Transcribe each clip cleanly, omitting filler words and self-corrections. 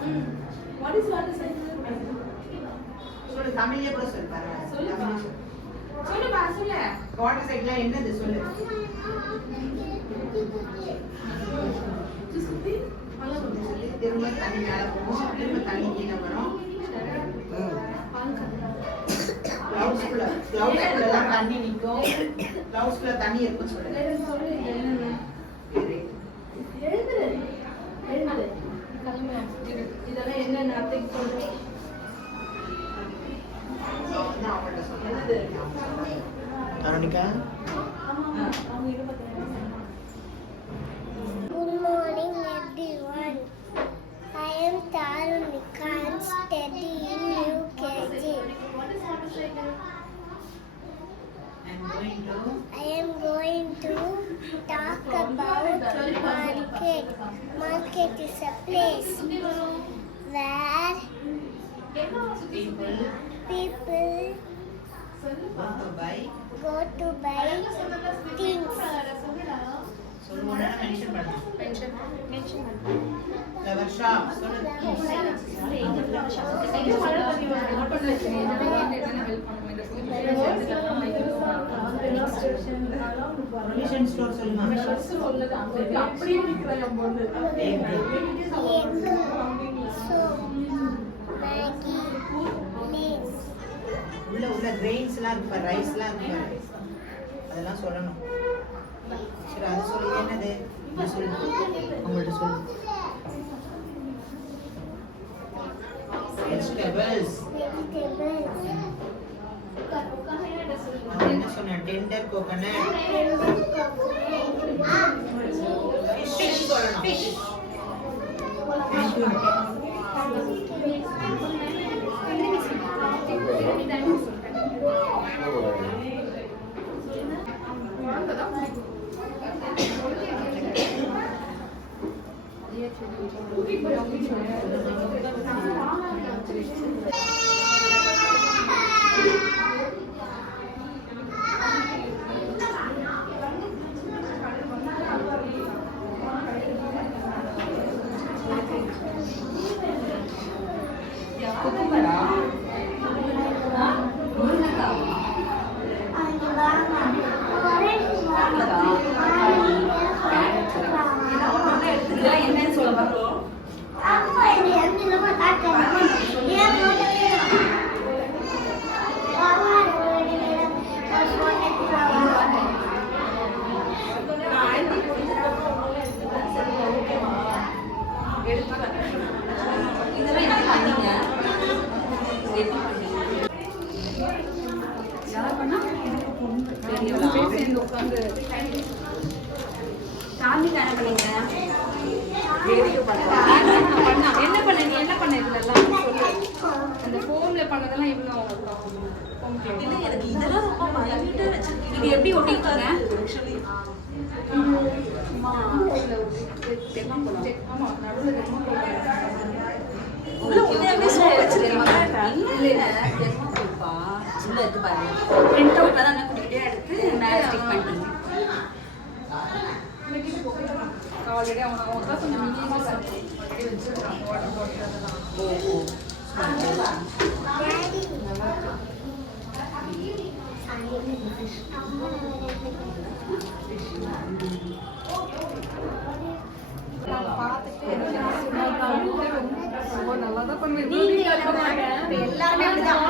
What is water cycle? சொல்லு தமிழ்லயே கூட சொல்லு பரவாயில்லை. சொல்லு சொல்லு. வாட்டர் சைக்கிள்ல என்னது சொல்லு. சுத்தி திரும்ப தண்ணி மேல போகும், திரும்ப தண்ணி கீழே வரும். கிளவுட்ஸ்குள்ள தான் தண்ணி நிற்கும். கிளவுட்ஸ்குள்ள தண்ணி இருக்கும் சொல்லு. இதெல்லாம் என்ன அர்த்தம் சொல்றேன். Arunika Good morning everyone. I am Tarunika and study in UKG. I am going to talk about market. Market is a place where people go to buy things. சொல்லுவோம்னா மென்ஷன் பண்ணலாம். ஃப்ளவர் ஷாப் சொல்லு. ப்ரொவிஷன் ஸ்டோர் சொல்லுமா. அப்படியே நிக்கிறேன் போது. Egg, soap, Maggi, Lays. உள்ள கிரெயின்ஸ்லாம் இருக்கு பாரு, ரைஸ்லாம் இருக்கு பாரு. அதெல்லாம் சொல்லணும். சரி அது சொல்லு. என்னது இது சொல்லு. உங்கள்ட்ட சொல்லு. வெஜிடபிள்ஸ். என்ன சொன்ன? Tender coconut. ஃபிஷ் சொல்லணும். ஃபிஷ். என்ன பண்ண நீ என்ன பண்ண இதுல எல்லாம் சொல்லு. அந்த ஃபோம்ல பண்ணதெல்லாம் இவ்வளோ இல்ல எனக்கு இதெல்லாம் ரொம்ப மைனூட்டா வச்சிருக்கீங்க. இது எப்படி ஒட்டிருக்காங்க एक्चुअली சும்மா தெர்மாகோல். ஆமா நடுவுல தெர்மாகோல் உள்ள உடனே ஸ்மோக் வச்சிருக்காங்க. இல்ல தெர்மாகோல்ப்பா உள்ள இருக்கு பாருங்க. பிரிண்ட் அவுட் தான் நான் குட்டிட்டே எடுத்து மேல ஸ்டிக் பண்ணிட்டேன். ஆல்ரெடி அவன் கொஞ்சம் மினிமா ஆல்ரெடி வச்சிருக்கான் வாட்டர் பாட்டில் அதெல்லாம். நல்லா தான் பண்ணுவேன். எல்லாருமே அப்படிதான்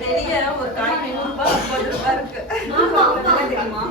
வெளிய ஒரு காய் 500 ரூபாய் 50 ரூபாய் இருக்கு. ஆமா தெரியுமா?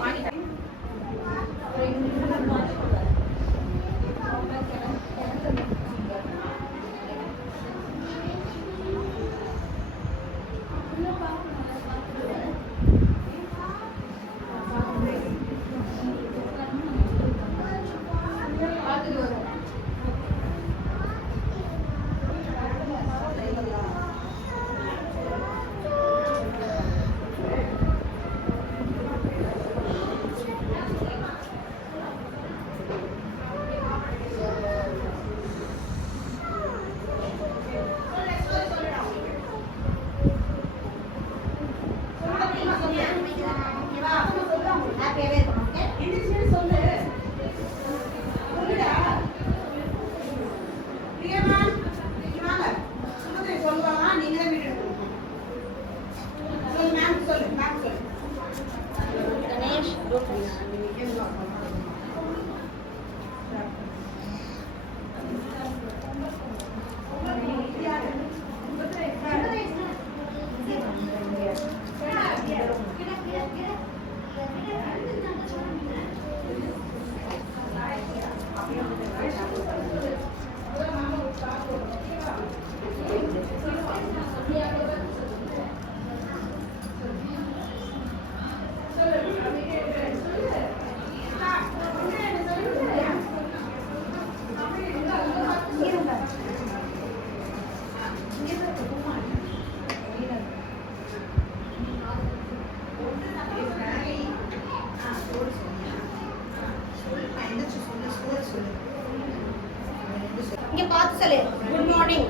பார்த்து சொல்லு. Good morning.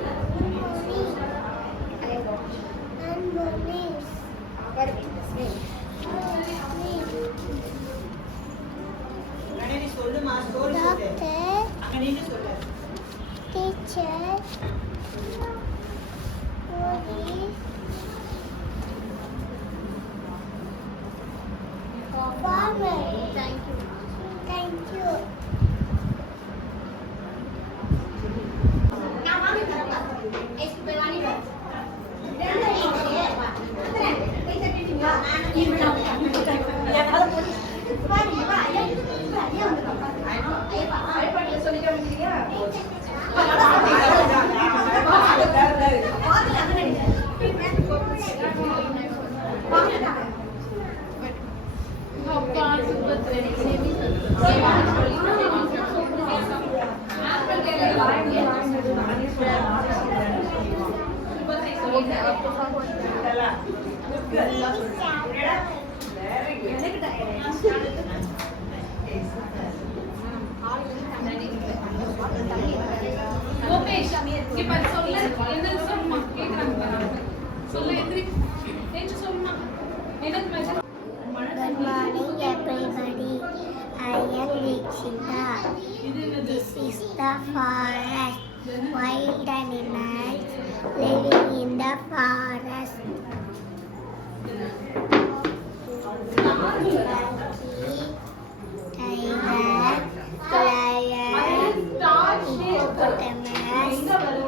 And mornings. அண்ணே நீ சொல்லுமா ஸ்டோரி சொல்லு Doctor, அங்க நின்னு சொல்லு teacher, police, farmer. Thank you. Thank you. நான் வாங்கி தரேன். ஐஸ் போய் வாங்கி வா. கோபேஷ் இப்ப சொல்ல என்ன சொல்லுமா கேக்குறாங்க சொல்ல எந்திரி என்ன சொல்லுமா எனக்கு message Good morning, everybody. I am Rikshita. This is the forest. Wild animals living in the forest. Monkey, tiger, lion, hippopotamus, elephant,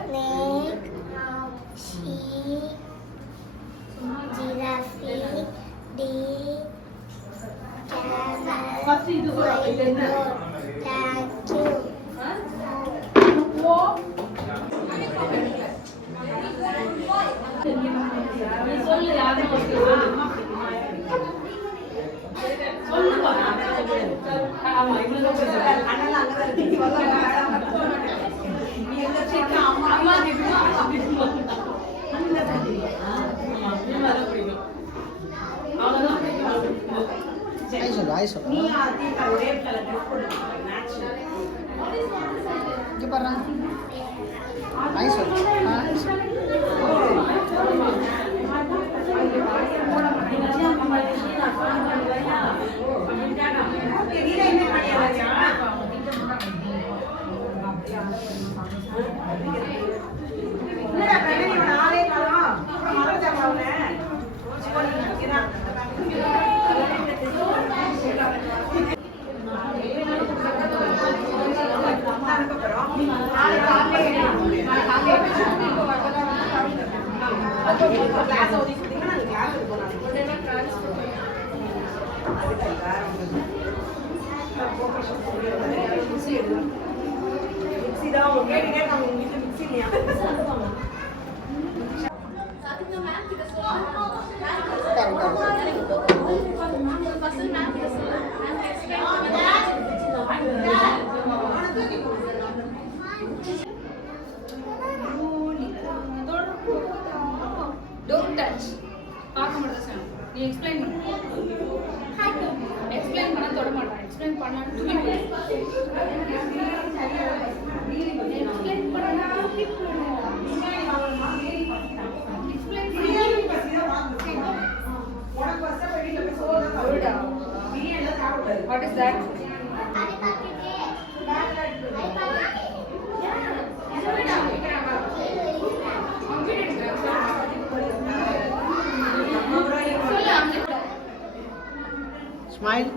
snake, sheep, giraffe, deer, camel, wild goat. Thank you. சொல்லு யாரும் சொல்லுவா ஆமா இவ்வளவு அண்ணா அங்க தான் இருக்கு சொல்லுங்க நீ எங்க சீக்கிர அம்மா அம்மா கிட்ட அண்ணா தான் நீ ஆதி ஒரே கலர் ட்ரெஸ் போட்டு மேட்ச் இங்க பாரு ஐ சொல் கிளாஸ் ஓதி கொடுத்தீங்கன்னா அந்த கிளாஸ் இருக்கும் மிக்ஸி தான் உங்க கேட்டீங்க நான் உங்க வீட்டுல மிக்ஸி இல்லையா Don't touch. பார்க்க மட்டும் தான் நீ எக்ஸ்பிளைன் பண்ணு. எக்ஸ்பிளைன் பண்ண தொட மாட்டான். எக்ஸ்பிளைன் பண்ணான்னு எக்ஸ்பிளைன் பண்ணா What is that? Smile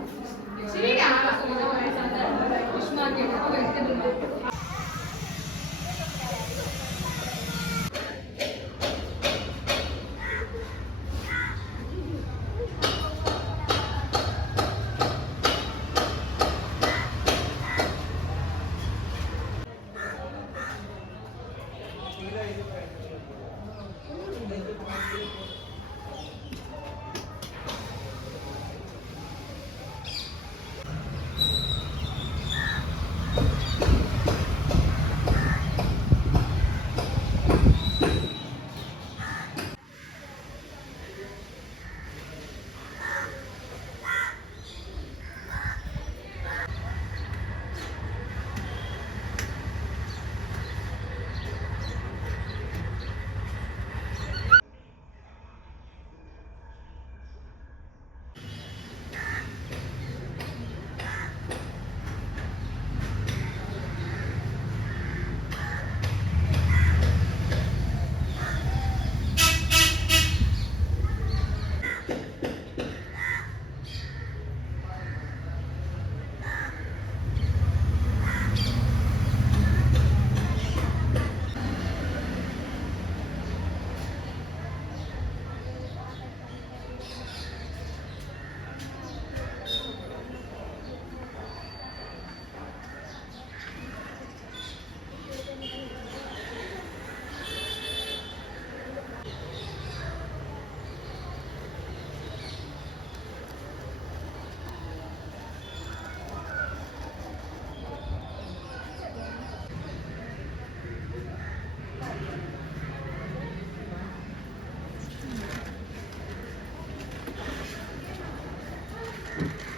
Thank you.